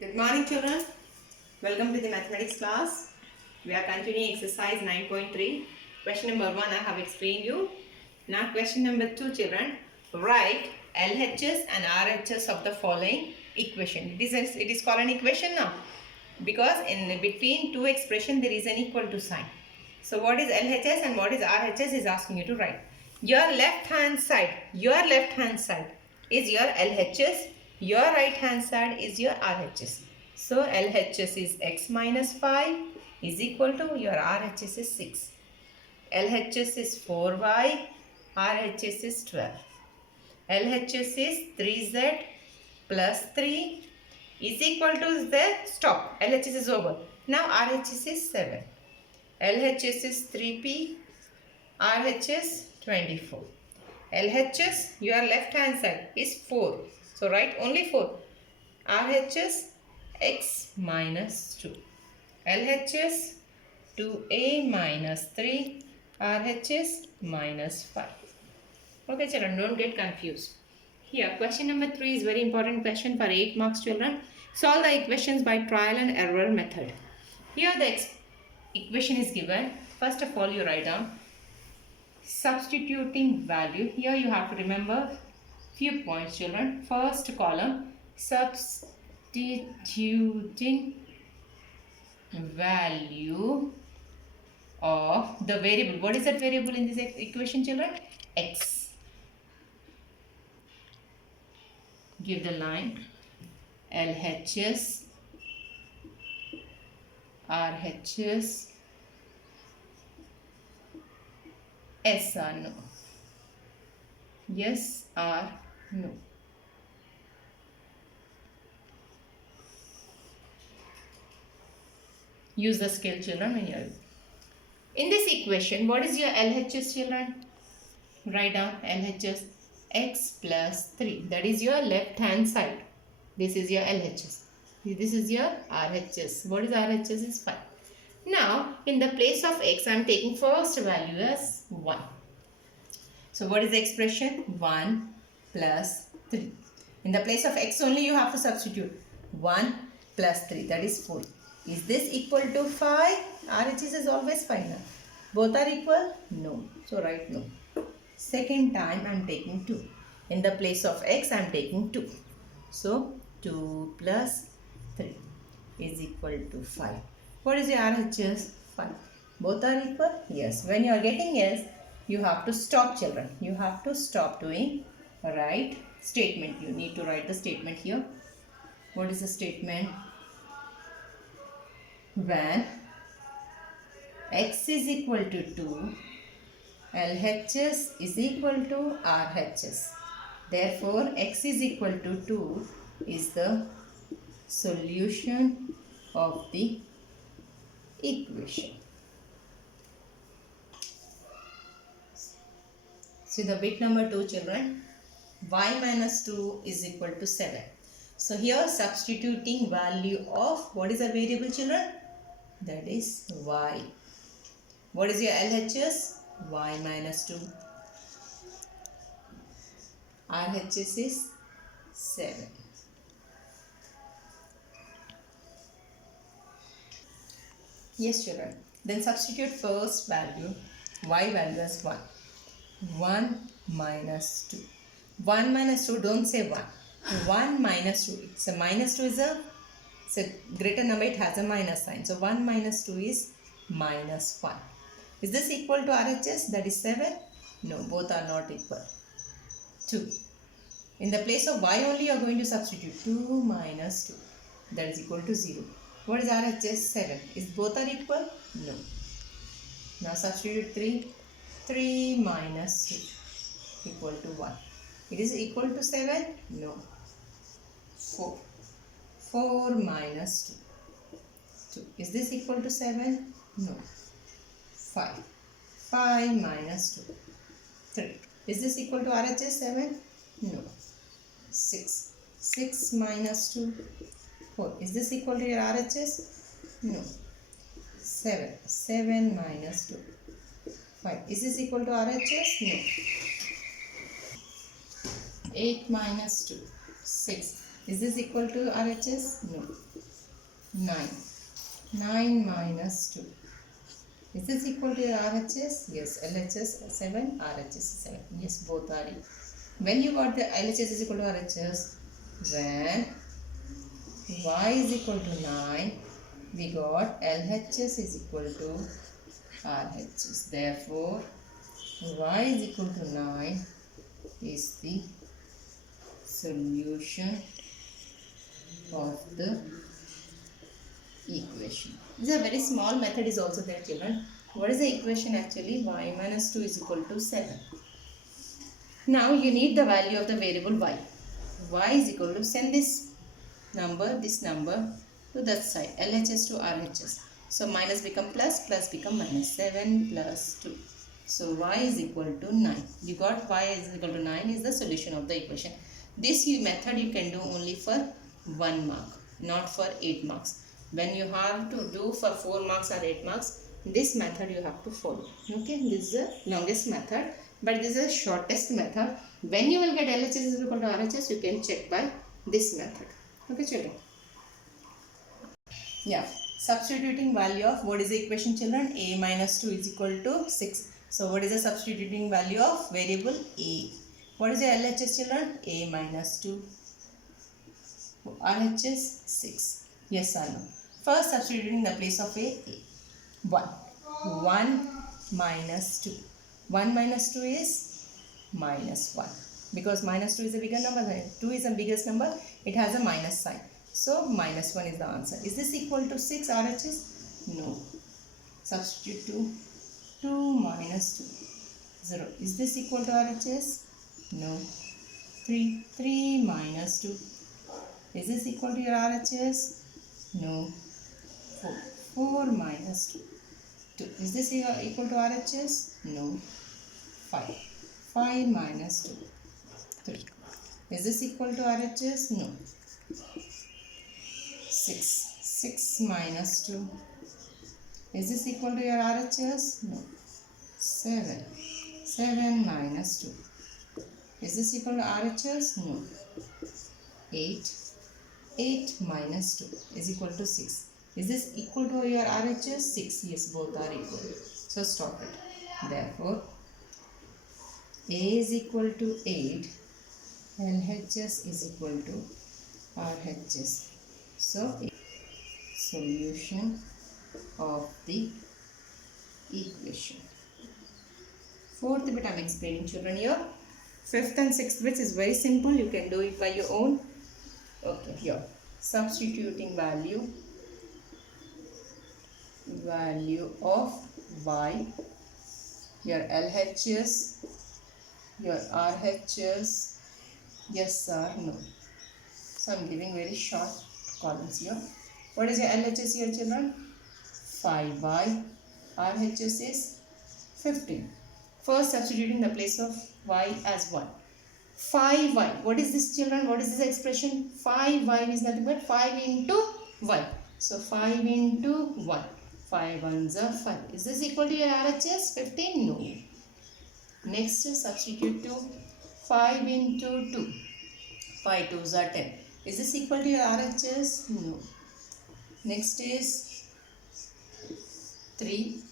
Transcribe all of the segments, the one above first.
Good morning, children. Welcome to the mathematics class. We are continuing exercise 9.3. Question number 1 I have explained you. Now question number 2, children. Write LHS and RHS of the following equation. It is called an equation now because in between two expressions there is an equal to sign. So what is LHS and what is RHS is asking you to write. Your left hand side is your LHS. Your right hand side is your RHS. So LHS is x minus 5 is equal to your RHS is 6. LHS is 4y, RHS is 12. LHS is 3z plus 3 is equal to z. Stop. LHS is over. Now RHS is 7. LHS is 3p, RHS 24. LHS, your left hand side is 4. So write only 4. RHS x minus 2. LHS 2a minus 3. RHS minus 5. Okay children, don't get confused. Here question number 3 is very important question for 8 marks children. Solve the equations by trial and error method. Here the equation is given. First of all you write down substituting value. Here you have to remember few points children. First column, substituting value of the variable. What is that variable in this equation children? X. Give the line LHS, RHS, S or no. Yes or no. Use the scale children when you are. In this equation, what is your LHS children? Write down LHS x plus 3. That is your left hand side. This is your LHS. This is your RHS. What is RHS is 5. Now, in the place of x, I am taking first value as 1. So, what is the expression? 1 plus 3. In the place of x only, you have to substitute 1 plus 3. That is 4. Is this equal to 5? RHS is always 5 now. Both are equal? No. So, write no. Second time, I am taking 2. In the place of x, I am taking 2. So, 2 plus 3 is equal to 5. What is your RHS? 5. Both are equal? Yes. When you are getting yes, you have to stop children. You have to stop doing right statement. You need to write the statement here. What is the statement? When x is equal to 2, LHS is equal to RHS. Therefore, x is equal to 2 is the solution of the equation. See the bit number 2 children. Y minus 2 is equal to 7. So here substituting value of what is the variable children? That is y. What is your LHS? Y minus 2. RHS is 7. Yes children. Then substitute first value. Y value as 1. 1 minus 2. 1 minus 2, don't say 1. 1 minus 2. So minus 2 is a greater number, it has a minus sign. So 1 minus 2 is minus 1. Is this equal to RHS? That is 7? No, both are not equal. 2. In the place of y only, you are going to substitute 2 minus 2. That is equal to 0. What is RHS? 7. Is both are equal? No. Now substitute 3. 3 minus 2 equal to 1. It is equal to 7? No. 4. 4 minus 2. 2. Is this equal to 7? No. 5. 5 minus 2. 3. Is this equal to RHS 7? No. 6. 6 minus 2. 4. Is this equal to your RHS? No. 7. 7 minus 2. 5. Is this equal to RHS? No. 8 minus 2. 6. Is this equal to RHS? No. 9. 9 minus 2. Is this equal to your RHS? Yes. LHS 7, RHS 7. Yes, both are equal. When you got the LHS is equal to RHS, when y is equal to 9, we got LHS is equal to RHS. Therefore, y is equal to 9 is the solution of the equation. This is a very small method is also there, children. What is the equation actually? Y minus 2 is equal to 7. Now you need the value of the variable y. Y is equal to, send this number to that side, LHS to RHS. So minus become plus, plus become minus. 7 plus 2. So y is equal to 9. You got y is equal to 9 is the solution of the equation. This method you can do only for 1 mark, not for 8 marks. When you have to do for 4 marks or 8 marks, this method you have to follow. Okay, this is the longest method, but this is the shortest method. When you will get LHS is equal to RHS, you can check by this method. Okay, children. Yeah, substituting value of, what is the equation, children? A minus 2 is equal to 6. So what is the substituting value of variable A? What is the LHS, children? A minus 2. RHS 6. Yes or no? First substituting the place of A, 1. 1 minus 2. 1 minus 2 is minus 1. Because minus 2 is a bigger number, 2 is the biggest number, it has a minus sign. So minus 1 is the answer. Is this equal to 6 RHS? No. Substitute 2 minus 2, 0. Is this equal to RHS? No. 3 minus 2. Is this equal to your RHS? No. 4 minus 2. Is this equal to RHS? No. 5 minus 2. 3. Is this equal to RHS? No. 6 minus 2. Is this equal to your RHS? No. 7 minus 2. Is this equal to RHS? No. 8 minus 2 is equal to 6. Is this equal to your RHS? 6. Yes, both are equal. So stop it. Therefore, A is equal to 8. LHS is equal to RHS. So, solution of the equation. Fourth bit I am explaining, children, here. Fifth and sixth bits is very simple. You can do it by your own. Okay, here. Substituting value of y, your LHS, your RHS, yes or no. So I am giving very short columns here. What is your LHS here, children? 5y. RHS is 15. First substituting the place of y as 1. 5y. What is this, children? What is this expression? 5y is nothing but 5 into y. So 5 into 1. 5 ones are 5. Is this equal to your RHS? 15? No. Next, substitute to 5 into 2. 5 2s are 10. Is this equal to your RHS? No. Next is 3.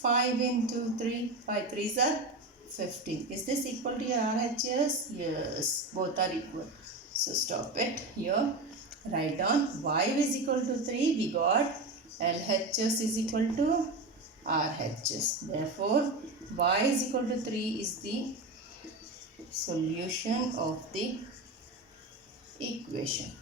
5 into 3. 5 3s are 15. Is this equal to your RHS? Yes. Both are equal. So stop it here. Write down y is equal to 3. We got LHS is equal to RHS. Therefore, y is equal to 3 is the solution of the equation.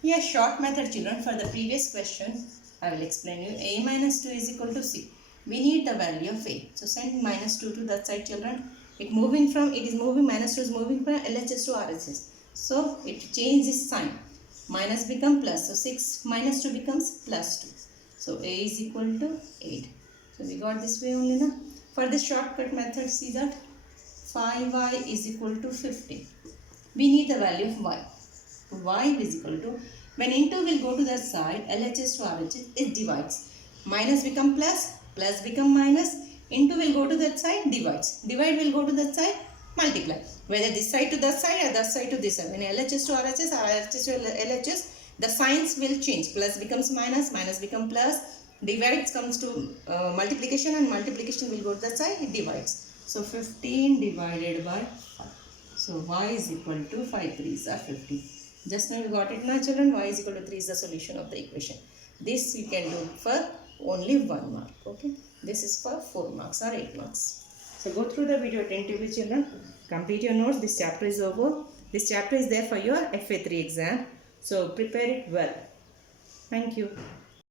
Here short method, children. For the previous question, I will explain you. A minus 2 is equal to C. We need the value of A. So send minus 2 to that side, children. It is moving, minus 2 is moving from LHS to RHS. So it changes sign. Minus become plus. So 6 minus 2 becomes plus 2. So A is equal to 8. So we got this way only now. For this shortcut method, see that 5y is equal to 15. We need the value of y. Y is equal to, when into will go to that side, LHS to RHS, it divides. Minus become plus, plus become minus, into will go to that side, divides. Divide will go to that side, multiply. Whether this side to that side or that side to this side. When LHS to RHS or RHS to LHS, the signs will change. Plus becomes minus, minus becomes plus. Divides comes to multiplication, and multiplication will go to that side, it divides. So 15 divided by 5. So y is equal to 5 3s are 50. Just now you got it now children, y is equal to 3 is the solution of the equation. This you can do for only 1 mark. Okay. This is for 4 marks or 8 marks. So go through the video attentively children. Complete your notes. This chapter is over. This chapter is there for your FA3 exam. So prepare it well. Thank you.